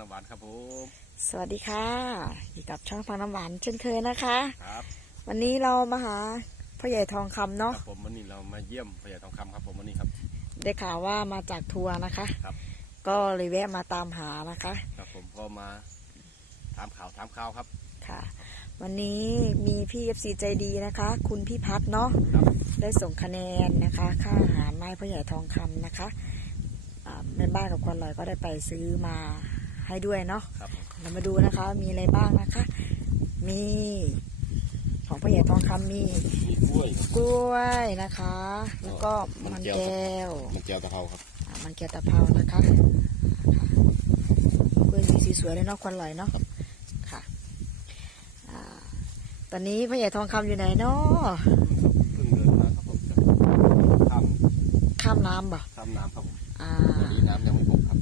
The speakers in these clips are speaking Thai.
ช่องฟังน้ำหวานครับผมสวัสดีค่ะอยู่กับช่องฟังน้ำหวานเช่นเคยนะคะ ครับวันนี้เรามาหาพ่อใหญ่ทองคำคเนาะรับผมวันนี้เรามาเยี่ยมพญาทองคำครับผมวันนี้ครับ ได้ข่าวว่ามาจากทัวร์นะคะ ครับ ก็เลยแวะมาตามหานะคะครับผมก็มาถามข่าวถามข่าวครับค่ะ วันนี้มีพี่เอฟซีใจดีนะคะ คุณพี่พัฒน์เนาะครับได้ส่งคะแนนนะคะ ค่าอาหารไม้พ่อใหญ่ทองคำนะคะอ่าแม่บ้านกับควันลอยก็ได้ไปซื้อมา ให้ด้วยเนาะครับผมเรามาดูนะคะ มีอะไรบ้างนะคะ มีของพ่อใหญ่ทองคำมีมีกล้วยกล้วยนะคะ แล้วก็มัมันนแก้แก้วมันแก้วตะเภาครับอ่ามันแก้วตะเภานะคะค่ะกล้วยสีสวยเลยเนาะควันลอยเนาะค่ะอ่าตอนนี้พ่อใหญ่ทองคำอยู่ไหนเนาะเพิ่งเดินมาครับผมจากข้ามข้ามน้ำบ่ข้ามน้ำครับผม อ่า วันนี้น้ำยังไม่พกครับ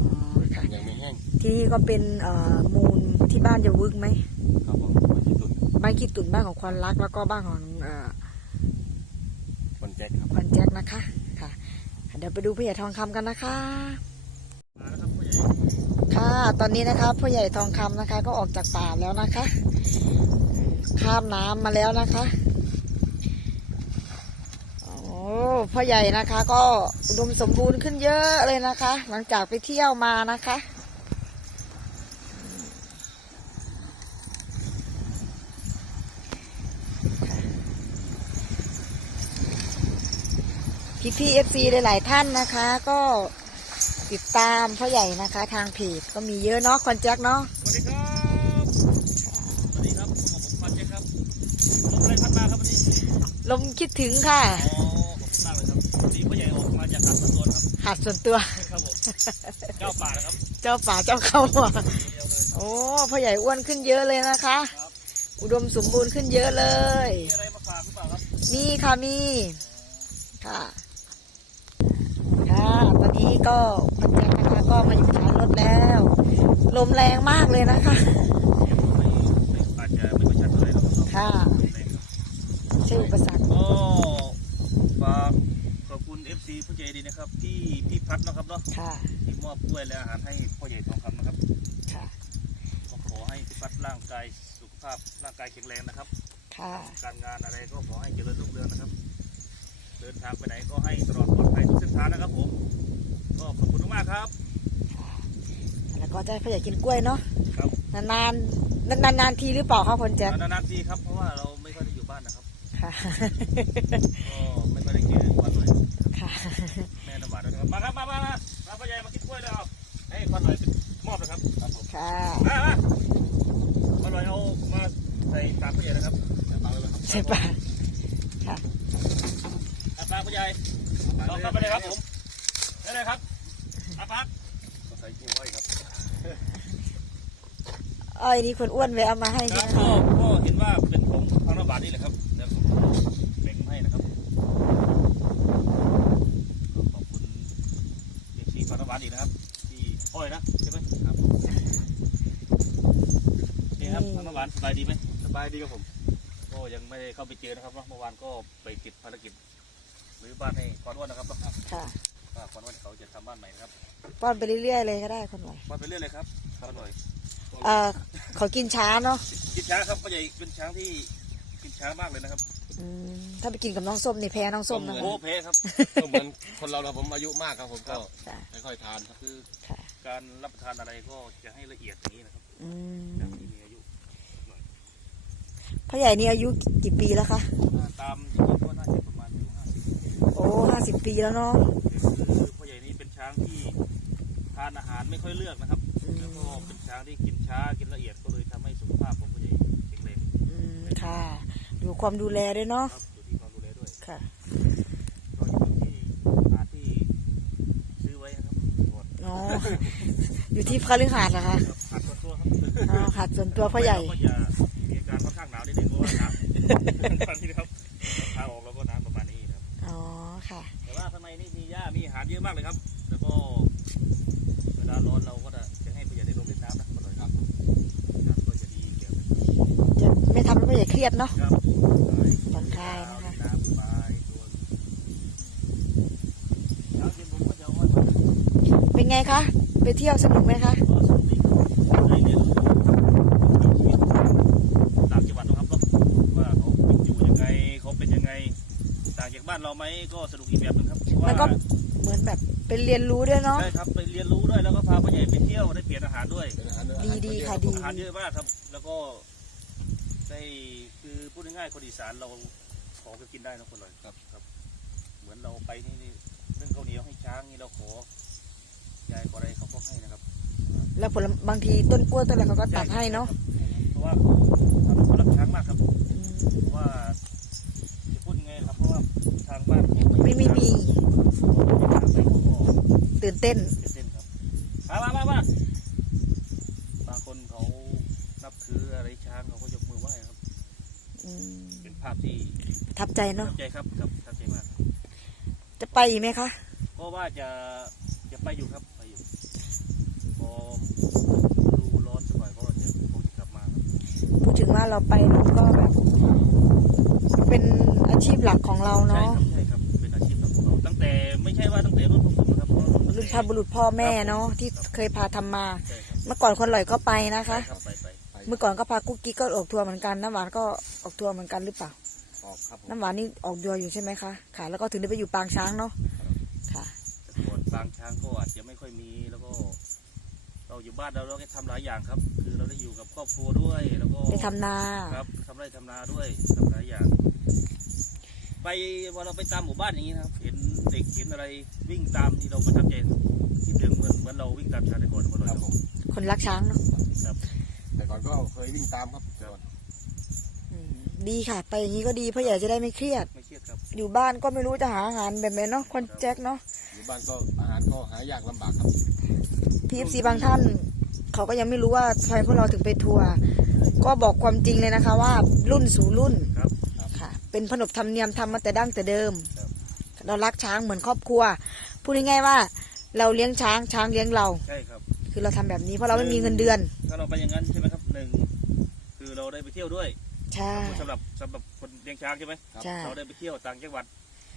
อ๋อค่ะ ยังไม่แห้ง ที่นี่ก็เป็นเอ่อมูลที่บ้านจะวึกไหมครับผมมาที่ตุ่นบ้านขี้ตุ่นบ้านของควันรัก แล้วก็บ้านของเอ่อคนแจ็คครับควันแจ็คนะคะค่ะ เดี๋ยวไปดูพ่อใหญ่ทองคำกันนะคะมาแล้วครับพ่อใหญ่ค่ะตอนนี้นะคะพ่อใหญ่ทองคำนะคะ ก็ออกจากป่าแล้วนะคะ ข้ามน้ำมาแล้วนะคะโอ้พ่อใหญ่นะคะ ก็อุดมสมบูรณ์ขึ้นเยอะเลยนะคะ หลังจากไปเที่ยวมานะคะ พี่พี่เอฟซีหลาย ๆ ท่านนะคะ ก็ติดตามพ่อใหญ่นะคะ ทางเพจก็มีเยอะเนาะคอนแจ็คเนาะสวัสดีครับ สวัสดีครับผมผมคนแจ็คครับผมอะไรพัดมาครับวันนี้ลมคิดถึงค่ะอ๋อขอบคุณมากเลยครับวันนี้พ่อใหญ่ออกมาจากหาดสวนครับหาดส่วนตัว ครับผมเจ้าป่านะครับเจ้าป่าเจ้าเขาหัวตัวเดียวเลยโอ้พ่อใหญ่อ้วนขึ้นเยอะเลยนะคะ ครับอุดมสมบูรณ์ขึ้นเยอะเลย มีอะไรมาฝากหรือเปล่าครับมีค่ะมีค่ะค่ะตอ นนี้ก็คอนแจ็คนะคะก็มาอยู่ท้ายรถแล้ว ลมแรงมากเลยนะคะไม่ไม่อาจจะไม่ค่อยชัดเท่าไหร่หรอกครับค่ะแรงครับใช่อุปสรรคก็ฝากขอบคุณ FC ผู้ใจดีนะครับ ที่พี่พัดนะครับเนาะค่ะที่มอบกล้วยและอาหารให้พ่อใหญ่ทองคำนะครับค่ะก็ขอให้พี่พัดร่างกายสุขภาพร่างกายแข็งแรงนะครับ ค่ะ การงานอะไรก็ขอให้เจริญรุ่งเรืองนะครับ เดินทางไปไหนก็ให้ตลอดปลอดภัยทุกเส้นทางนะครับผม ก็ขอบคุณมากๆครับค่ะแล้วก็จะให้พ่อใหญ่กินกล้วยเนาะครับ นานๆนานๆนานๆทีหรือเปล่าคะคนแจ็คนานๆทีครับ เพราะว่าเราไม่ค่อยได้อยู่บ้านนะครับค่ะก็ไม่ค่อยได้เจอวันเลยค่ะแม่น้ำหวานด้วยนะครับมาครับมามามามาพ่อใหญ่มากินกล้วยเลยครับให้ควันหน่อยเป็นมอบนะครับครับผมค่ะมามาควันหน่อยเอามาใส่ปากพ่อใหญ่นะครับใส่ปากเลยครับใช่ปะค่ะใส่ปากพ่อใหญ่ลองเข้าไปเลยครับผมได้เลยครับอาปากใส่กิ้งไว้ครับ อ้อยนี่คนอ้วนแวะเอามาให้คใช่รับไหมก็คะก็เห็นว่าเป็นของทางน้ำหวานนี่แหละครับเดี๋ยวผมแบ่งให้นะครับก็ขอบคุณเอฟซีทางน้ำหวานอีกนะครับ ที่อ้อยนะใช่ไหมครับนี่ครับทางน้ำหวานสบายดีไหมสบายดีครับผม ก็ยังไม่ได้เข้าไปเจอนะครับเนาะเมื่อวานก็ไปติดภารกิจหรือบ้านให้ควานอ้วนนะครับเนาะค่ะว่าควานอ้วนเขาจะทำบ้านใหม่นะครับป้อนไปเรื่อยๆเลยก็ได้คนไหวป้อนไปเรื่อยเลยครับควานหน่อย เอ่อเขากินช้าเนาะกินช้างครับพ่อใหญ่เป็นช้างที่กินช้ามากเลยนะครับอืมถ้าไปกินกับน้องส้มนี่แพ้น้องส้มนะโอ้เพครับก็เหมือนคนเราเราผมอายุมากครับผมก็ค่ะไม่ค่อยทานครับคือค่ะการรับประทานอะไรก็จะให้ละเอียดอย่างนี้นะครับอือย่างมที่มีอายุพ่อใหญ่นี่อายุกี่ปีแล้วคะถ้าตามอย่างนี้ก็น่าจะประมาณอายุห้าสิบโอ้ห้าสิบปีแล้วเนาะคือพ่อใหญ่นี่เป็นช้างที่ทานอาหารไม่ค่อยเลือกนะครับอืม แล้วก็เป็นช้างที่กินช้ากินละเอียดก็เลยทำให้สุขภาพของพ่อใหญ่แข็งแรงอืมค่ะดูความดูแลด้วยเนาะครับอยู่ที่ความดูแลด้วยค่ะ ก็อยู่ที่อาหารที่ซื้อไว้นะครับก่อนอ๋อ อยู่ที่พฤหาสน์เหรอคะครับหัดตัวตัวครับอ๋อหัดส่วนตัวพ่อใหญ่ ก็จะมีอาการค่อนข้างหนาวนิดนึงเพราะว่าน้ำตอนนี้นะครับทางออกแล้วก็น้ำประมาณนี้นะครับ อ๋อค่ะ แต่ว่าข้างในนี่มีหญ้ามีอาหารเยอะมากเลยครับ แล้วก็ เครียดเนาะครับผ่อนคลายนะคะน้ำสบายตัวเช้าเย็นผมก็จะเอาไว้เป็นไงคะไปเที่ยวสนุกไหมคะก็สนุกดีครับได้เรียนรู้กับชีวิตต่างจังหวัดนะครับเนาะว่าเขาอยู่ยังไงเขาเป็นยังไงต่างจากบ้านเราไหมก็สนุกอีกแบบหนึงครับเพราะว่ามันก็เหมือนแบบเป็นเรียนรู้ด้วยเนาะได้ครับไปเรียนรู้ด้วยแล้วก็พาพ่อใหญ่ไปเที่ยวได้เปลี่ยนอาหารด้วยเป็นอาหารเนื้อดีดีค่ะดีอาหารเยอะมากครับ แล้วก็ ได้คือพูดง่ายๆคนอีสานเราขอก็กินได้นะคนเลยครับครับ เหมือนเราไปนี่นี่เรื่องข้าวเหนียวให้ช้างนี่เราขอยายขออะไรเขาก็ให้นะครับแล้วผลบางทีต้นกล้วยต้นอะไรเขาก็ตัดให้เนาะเพราะว่าเขาทำเขารักช้างมากครับอืมเพราะว่าจะพูดยังไงครับเพราะว่าทางบ้านเขาไม่ไม่มีเขาไปเขาก็ตื่นเต้นเต้นครับมามามามาบางคนเขานับถืออะไรช้างเขาก็ยกมือไหว้ครับ อืมเป็นภาพที่ทับใจประเนาะ ทับใจครับครับประทับใจมากจะไปอีกไหมคะ ก็ว่าจะจะไปอยู่ครับไปอยู่พอดูร้อนสักหน่อยก็จะคงจะกลับมาครับพูดถึงว่าเราไปเราก็แบบ เป็นอาชีพหลักของเราใช่เนาะครับใช่ครับเป็นอาชีพหลักของเราตั้งแต่ไม่ใช่ว่าตั้งแต่รุ่นพวกผมนะครับเพราะตั้งแต่รุ่นพาบุรุษพ่อแม่เนาะที่เคยพาทำมา ใช่ครับเมื่อก่อนคนหลอยก็ไปนะคะ ใช่ครับไปไปไปเมื่อก่อนก็พากุ๊กกิ๊กก็ออกทัวร์เหมือนกันน้ำหวานก็ ออกทัวร์เหมือนกันหรือเปล่า ออกครับผมน้ำหวานนี่ออกทัวร์อยู่ใช่ไหมคะ ค่ะ แล้วก็ถึงได้ไปอยู่ปางช้างเนาะ ค่ะแต่ก่อนบางช้างก็อาจจะไม่ค่อยมีแล้วก็ เราอยู่บ้านเราเราก็ทำหลายอย่างครับ คือเราได้อยู่กับครอบครัวด้วยแล้วก็ไปทำนา ครับทำไร่ทำนาด้วยทำหลายอย่าง ไปพอเราไปตามหมู่บ้านอย่างนี้นะครับ เห็นเด็กเห็นอะไรวิ่งตามที่เราประทับใจคิดถึงเหมือนเหมือนเราวิ่งตามช้างแต่ก่อนคนคเรารับผมคนรักช้างเนาะ ครับ แต่ก่อนก็เคยวิ่งตามครับแต่ก่อนอืม ดีค่ะ ไปอย่างนี้ก็ดีพ่อใหญ่จะได้ไม่เครียด ไม่เครียดครับ อยู่บ้านก็ไม่รู้จะหาอาหารแบบไหนเนาะคนแจ็คเนาะอยู่บ้านก็อาหารก็หายากลำบากครับ พีเอฟซีบางท่าน เขาก็ยังไม่รู้ว่าทำไมพวกเราถึงไปทัวร์ก็บอกความจริงเลยนะคะว่ารุ่นสู่รุ่นครับ ค่ะ เป็นขนบธรรมเนียมทำมาแต่ดั้งแต่เดิม ครับ เรารักช้างเหมือนครอบครัวพูดง่ายๆว่า เราเลี้ยงช้างช้างเลี้ยงเรา ใช่ครับ คือเราทำแบบนี้เพราะเราไม่มีเงินเดือน ถ้าเราไปอย่างนั้นใช่ไหมครับหนึ่งคือเราได้ไปเที่ยวด้วย ใช่ สำหรับสำหรับคนเลี้ยงช้างใช่ไหมใช่ เราได้ไปเที่ยวต่างจังหวัด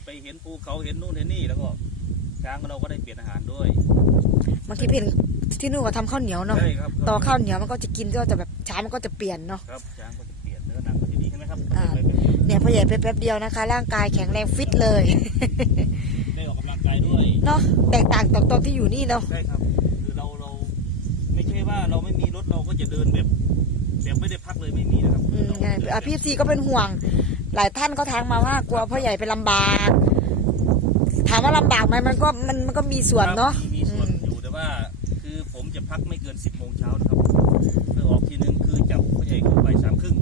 ไปเห็นภูเขาเห็นนู่นเห็นนี่แล้วก็ช้างเราก็ได้เปลี่ยนอาหารด้วยบางทีเป็นที่นู่นก็ทำข้าวเหนียวเนาะใช่ครับต่อข้าวเหนียวมันก็จะกินก็จะแบบช้างมันก็จะเปลี่ยนเนาะ ครับช้างก็จะเปลี่ยนเนื้อหนังก็จะดีใช่ไหมครับอ่าได้ไปเนี่ยพ่อใหญ่ไปแป๊บเดียวนะคะ ร่างกายแข็งแรงฟิตเลย ได้ออกกำลังกายด้วยเนาะแตกต่างจากตอนที่อยู่นี่เนาะใช่ครับ คือเราเรา ไม่ใช่ว่าเราไม่มีรถเราก็จะเดินแบบแบบไม่ได้พักเลยไม่มีนะครับ อืมเราไงอะพี่ซีก็เป็นห่วง หลายท่านก็ทางมาว่ากลัวพ่อใหญ่ไปลำบาก ถามว่าลำบากไหมมันก็มันมันก็มีส่วนเนาะครับมีส่วนอืมอยู่แต่ว่า คือผมจะพักไม่เกินสิบโมงเช้านะครับเพื่อออกทีนึงคือจับพ่อใหญ่ก็ไปสามครึ่ง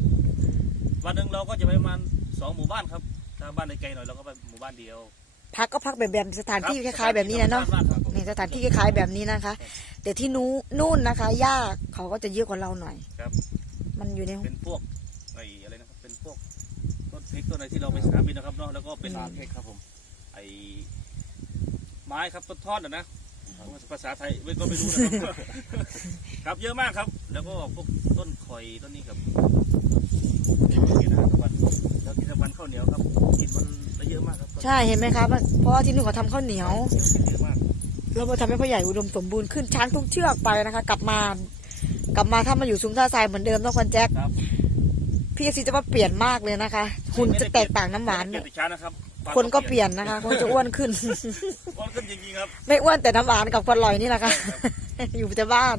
วันหนึ่งเราก็จะไปประมาณสองหมู่บ้านครับถ้าบ้านไกลๆหน่อยเราก็ไปหมู่บ้านเดียวพักก็พักแบบแบบสถานที่คล้ายๆแบบนี้นะเนาะ บ้ครับในสถานที่คล้ายๆแบบนี้นะคะ แต่ที่นู้นู่นนะคะย่าเขาก็จะเยอะกว่าเราหน่อยครับ มันอยู่ใน เป็นพวก พวกต้นเพชรต้นอะไรที่เราไปสนามบินนะครับเนาะแล้วก็เป็นอืมเพชรครับผม ไอ้ไม้ครับต้นทอดนะนะภาษาไทยไม่ก็ไม่รู้นะครับ ครับเยอะมากครับ แล้วก็พวกต้นข่อยต้นนี้ครับกินอาหารทุกวันแล้วกินทุกวันข้าวเหนียวครับกินวันละเยอะมากครับใช่เห็นไหมคะเพราะว่าที่นู่นเขาทำข้าวเหนียวเยอะมาก แล้วมันทำให้พ่อใหญ่อุดมสมบูรณ์ขึ้นช้างทุกเชือกไปนะคะ กลับมากลับมาถ้ามาอยู่ซุ้มท่าทรายเหมือนเดิมต้องคอนแจ็คครับ พี่ซีจะว่าเปลี่ยนมากเลยนะคะหุ่นจะแตกต่างน้ำหวานเปลี่ยนแต่ช้านะครับคนก็เปลี่ยนนะคะ คนจะอ้วนขึ้น อ้วนขึ้นจริงๆครับไม่อ้วนแต่น้ำหวานกับคนลอยนี่แหละค่ะ อยู่แต่บ้าน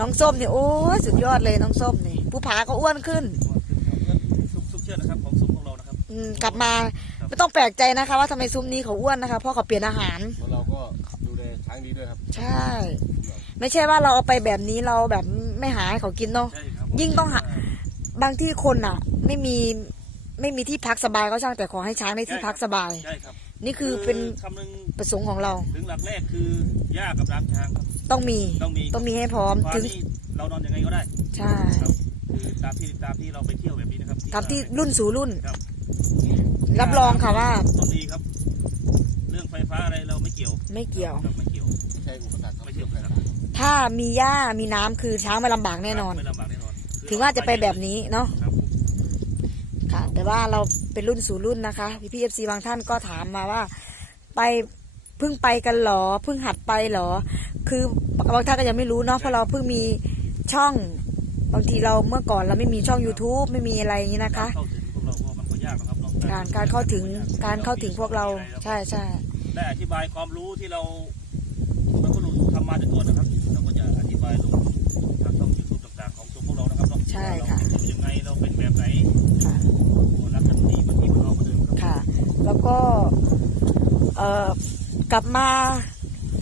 น้องส้มเนี่ยโอ้ยสุดยอดเลยน้องส้มเนี่ยผู้ผาก็อ้วนขึ้นอ้วนขึ้นครับซุปซุปเชื่อนะครับของซุ้มของเรานะครับอืมกลับมาไม่ต้องแปลกใจนะคะ ว่าทำไมซุ้มนี้เขาอ้วนนะคะเพราะเขาเปลี่ยนอาหารเพราะเราก็ดูแลช้างดีด้วยครับใช่ ไม่ใช่ว่าเราเอาไปแบบนี้เราแบบไม่หาให้เขากินเนาะ ใช่ครับยิ่งต้องหา บางที่คนอะ ไม่มีไม่มีที่พักสบายก็ช่างแต่ขอให้ช้างได้ที่พักสบาย ใช่ครับนี่คือเป็นคำหนึ่งประสงค์ของเรา ถึงหลักแรกคือหญ้ากับร้างช้างครับ ต้องมีต้องมีต้องมีให้พร้อมความถึงที่เรานอนยังไงก็ได้ ใช่ครับคือตามที่ตามที่เราไปเที่ยวแบบนี้นะครับตามที่รุ่นสู่รุ่นครับรับรองค่ะว่าต้องดีครับ เรื่องไฟฟ้าอะไรเราไม่เกี่ยว ไม่เกี่ยวครับไม่เกี่ยวไม่ใช่อุปสรรคครับไม่ใช่อุปสรรคถ้ามีหญ้ามีน้ำคือช้างไม่ลำบากแน่นอนไม่ลำบากแน่นอนคือถึงว่าจะไปแบบนี้เนาะครับผมค่ะ แต่ว่าเราเป็นรุ่นสู่รุ่นนะคะ พี่พีเอฟซีบางท่านก็ถามมาว่า ไปเพิ่งไปกันเหรอเพิ่งหัดไปเหรอ คือบางท่านก็ยังไม่รู้เนาะเพราะเราเพิ่งมีช่องบางทีเราเมื่อก่อนเราไม่มีช่อง YouTube ไม่มีอะไรอย่างนี้นะคะ เข้าถึงพวกเราก็มันก็ยากนะครับเนาะการการเข้าถึงการเข้าถึงพวกเราใช่ใช่ได้อธิบายความรู้ที่เราบรรพบุรุษทำมาแต่ก่อนนะครับเราก็จะอธิบายลง ใช่ว่าค่ะ เราเป็นยังไงเราเป็นแบบไหนค่ะโอ้รักกันดีเหมันที่พวกเราเหมาเดิมครับค่ะ แล้วก็เอ่อกลับมา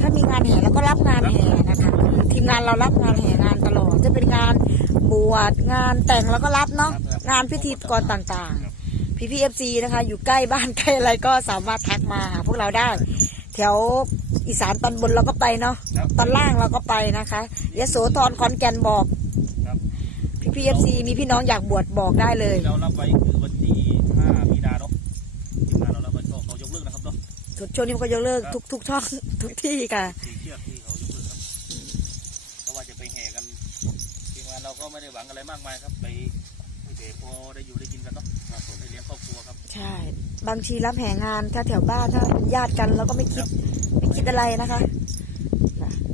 ถ้ามีงานแห่แล้วก็รับงานแห่นะคะคือทีมงานเรารับงานแห่งานตลอดจะเป็นงานบวชงานแต่งแล้วก็รับเนาะงานพิธีกรต่างๆ พี่พีเอฟซีนะคะ อยู่ใกล้บ้านใกล้อะไรก็สามารถทักมาหาพวกเราได้ แถวอีสานตอนบนเราก็ไปเนาะครับตอนล่างเราก็ไปนะคะยโสธรขอนแก่นบอกครับ พี่พีเอฟซีมีพี่น้องอยากบวชบอกได้เลยที่เรารับไว้คือวันที่5มีนาเนาะทีมงานเรารับไว้ก็เขายกเลิกนะครับเนาะทุกช่วงนี้มันก็ยกเลิกทุกทุกช่องทุกที่ค่ะ สี่เชือกที่เขายกเลิกครับก็ว่าจะไปแห่กันทีมงานเราก็ไม่ได้หวังอะไรมากมายครับไปไปเดพอได้อยู่ได้กินกันเนาะครับผมได้เลี้ยงครอบครัวครับ ใช่ บางทีรับแห่งานถ้าแถวบ้านถ้าเป็นญาติกันเราก็ไม่คิดไม่คิดอะไรนะคะ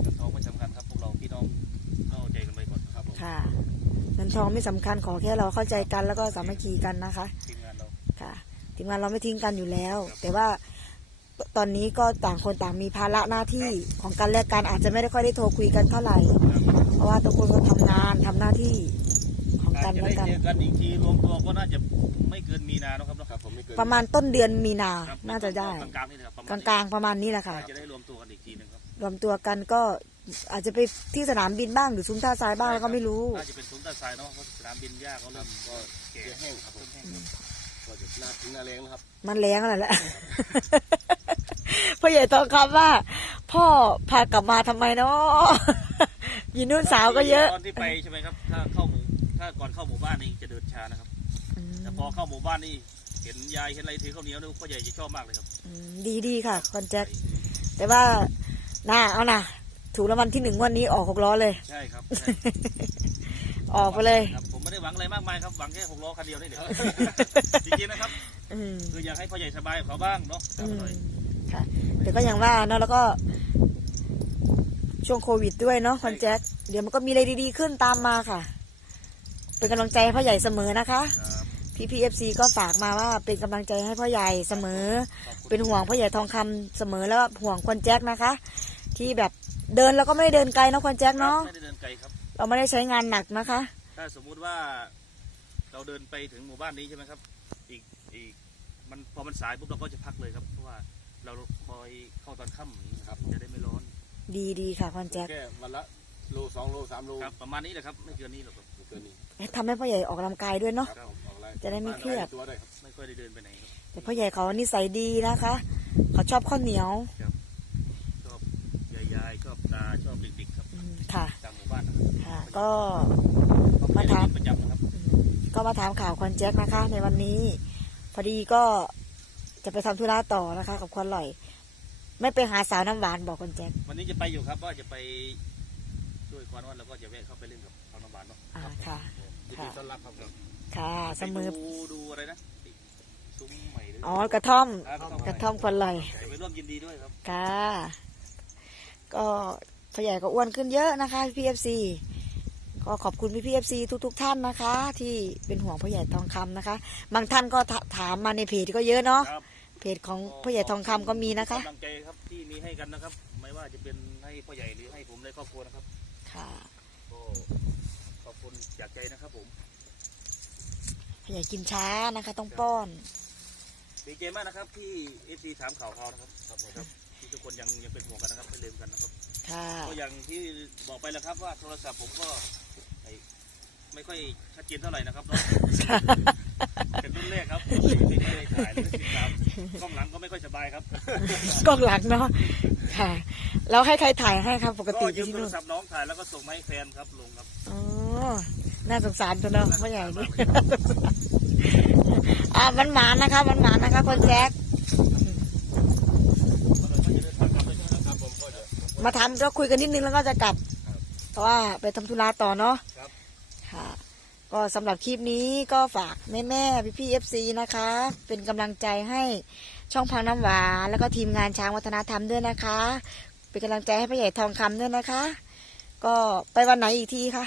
เงินทองไม่สำคัญครับพวกเราพี่น้องเข้าใจกันไปก่อนครับผม ค่ะเงิน ทองไม่สำคัญขอแค่เราเข้าใจกันแล้วก็สามัคคีกันนะคะทีมงานเราค่ะทีมงานเราไม่ทิ้งกันอยู่แล้ว แต่ว่าตตอนนี้ก็ต่างคนต่างมีภาระหน้าที่ของกันและกันอาจจะไม่ได้ค่อยได้โทรคุยกันเท่าไหร่ เพราะว่าทุกคนก็ทำงานทำหน้าที่ของการกันจะและได้กันเจอกันอีกทีรวมตัวก็น่าจะไม่เกินมีนาเนอะครับเนาะครับผมไม่เกินประมาณต้นเดือนมีนาครับน่าจะได้กลางๆนี่นะครับประกมาลาณงกลางๆประมาณนี้แหละค่ะน่าจะได้รวมตัวกันอีกทีหนึงครับรวมตัวกันก็ อาจจะไปที่สนามบินบ้างหรือซุ้มท่าทรายบ้างแล้วก็ไม่รู้ น่าจะเป็นศูนย์ตาทรายเนาะเพราะสนามบินยากเขาเริ่มก็แก่เดี๋ยวแห้งครับผมเริ่มแห้งครับก็จะหน้าถึงหน้าแรงแล้วครับมันแรงอะไรแหละ พ่อใหญ่ทองคำว่า พ่อพากลับมาทำไมเนาะยีนุ่นสาวก็เยอะตอนที่ไปใช่ไหมครับ ถ้าเข้าหมู่ถ้าก่อนเข้าหมู่บ้านนี่จะเดินช้านะครับ อืมแต่พอเข้าหมู่บ้านนี่เห็นยายเห็นอะไรถือข้าวเหนียวนี่พ่อใหญ่จะชอบมากเลยครับอืมดีดีค่ะคอนแจ็คแต่ว่าน่าเอานะ ถูกรางวัลที่หนึ่งงวันนี้ออกหกล้อเลย ใช่ครับใช่ออกไปเลย ครับผมไม่ได้หวังอะไรมากมายครับหวังแค่หกล้อคันเดียวนี่เดี๋ยวจริงๆนะครับ อืมคืออยากให้พ่อใหญ่สบายกับเขาบ้างเนาะอืมหน่อยค่ะแต่ก็อย่างว่าเนาะแล้วก็ ช่วงโควิดด้วยเนาะคอนแจ็คเดี๋ยวมันก็มีอะไรดีๆขึ้นตามมาค่ะ เป็นกำลังใจให้พ่อใหญ่เสมอนะคะ ครับพี่พีเอฟซีก็ฝากมาว่าเป็นกำลังใจให้พ่อใหญ่เสมอ ขอบคุณเป็นห่วงพ่อใหญ่ทองคำเสมอแล้วก็ห่วงคอนแจ็คนะคะ ที่แบบ เดินแล้วก็ไม่ได้เดินไกลเนาะคอนแจ็คเนาะไม่ได้เดินไกลครับ เราไม่ได้ใช้งานหนักนะคะ ถ้าสมมุติว่าเราเดินไปถึงหมู่บ้านนี้ใช่ไหมครับ อีกอีกมันพอมันสายปุ๊บเราก็จะพักเลยครับ เพราะว่าเราคอยเข้าตอนค่ำอย่างนี้ครับจะได้ไม่ร้อน ดีดีค่ะคอนแจ็คแค่วันละโลสองโลสามโลครับประมาณนี้แหละครับไม่เกินนี้หรอกครับไม่เกินนี้ทำให้พ่อใหญ่ออกกำลังกายด้วยเนาะครับผมออกอะไรจะได้ไม่เครียดตัวได้ครับไม่ค่อยได้เดินไปไหนครับแต่พ่อใหญ่เขานิสัยดีนะคะ เขาชอบข้าวเหนียว ชอบยายๆชอบ ตาชอบเด็กๆครับอืมค่ะ ตามหมู่บ้านนะครับค่ะ ก็เขมาถาม ประจำนะครับก็มาถามข่าวคอนแจ็คนะคะ ในวันนี้ พอดีก็จะไปทำธุระต่อนะคะ กับควันลอย ไม่ไปหาสาวน้ำหวานบอกคอนแจ็ค วันนี้จะไปอยู่ครับว่าจะไปด้วยควานวันแล้วก็จะแวะเข้าไปเล่นกับทางน้ำหวานเนาะอ่าค่ะ ยินดีต้อนรับครับผมค่ะเสมอไปดูดูอะไรนะซุ้มใหม่หรืออ๋อ กระท่อมอ่ากระท่อมควันลอยไปร่วมยินดีด้วยครับ ค่ะ ก็พ่อใหญ่ก็อ้วนขึ้นเยอะนะคะพี่เอฟซีก็ขอบคุณพี่พีเอฟซีทุกๆท่านนะคะ ที่เป็นห่วงพ่อใหญ่ทองคำนะคะ บางท่านก็ถถามมาในเพจก็เยอะเนาะครับเพจของพ่อใหญ่ทองคำก็มีนะคะกำลังใจครับที่มีให้กันนะครับ ไม่ว่าจะเป็นให้พ่อใหญ่หรือให้ผมในครอบครัวนะครับ ค่ะก็ขอบคุณจากใจนะครับผมพ่อใหญ่กินช้านะคะ ต้องป้อนดีใจมากนะครับที่เอซีถามข่าวเขานะครับครับผมครับ ที่ทุกคนยังยังเป็นห่วงกันนะครับไม่ลืมกันนะครับ ค่ะ ก็อย่างที่บอกไปแล้วครับว่าโทรศัพท์ผมก็ไอ้ไม่ค่อยชัดเจนเท่าไหร่นะครับเนาะเป็นรุ่นแรกครับไม่ค่อยได้ถ่ายเลยติดตามกล้องหลังก็ไม่ค่อยสบายครับกล้องหลังเนาะ ค่ะ แล้วให้ใครถ่ายให้ครับปกก็ติยืมที่โทรนู่นศัพท์น้องถ่ายแล้วก็ส่งมาให้แฟนครับลงครับ อ๋อ น่าสงสารตัวเนาะพ่อใหญ่นี่ อ่ามันหมานนะคะ มันหมานนะคะคนแจ็คก็เลยก็จะเดินทางกลับเลยใช่ไหมครับ ครับผม ก็จะมาทำก็คุยกันนิดนึงแล้วก็จะกลับ เพราะว่าไปทำธุระต่อเนาะครับ ค่ะ ก็สำหรับคลิปนี้ก็ฝากแม่แม่พี่พี่เอฟซีนะคะ เป็นกำลังใจให้ช่องพังน้ำหวานแล้วก็ทีมงานช้างวัฒนธรรมด้วยนะคะ เป็นกำลังใจให้พ่อใหญ่ทองคำด้วยนะคะ ก็ไปวันไหนอีกทีคะ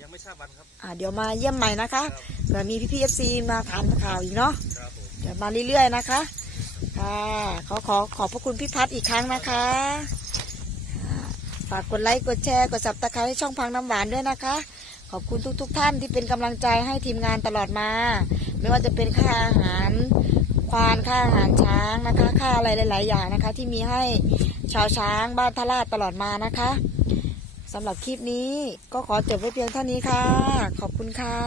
ยังไม่ทราบวันครับอ่าเดี๋ยวมาเยี่ยมใหม่นะคะเผื่อมีพี่พีเอฟซีมาถามข่าวอีกเนาะครับผมเดี๋ยวมาเรื่อยๆนะคะค่ะขอขอขอบพระคุณพี่พัฒน์อีกครั้งนะคะอ่ากกดไลค์กดแชร์กดซับตะไคร้ให้ช่องพังน้ำหวานด้วยนะคะ ขอบคุณทุกๆทท่านที่เป็นกำลังใจให้ทีมงานตลอดมา ไม่ว่าจะเป็นค่าอาหารควานค่าอาหารช้างนะคะค่าอะไรหลาย ๆ อย่างนะคะ ที่มีให้ชาวช้างบ้านทาราชตลอดมานะคะสำหรับคลิปนี้ก็ขอจบไว้เพียงเท่านี้ค่ะ ขอบคุณค่ะ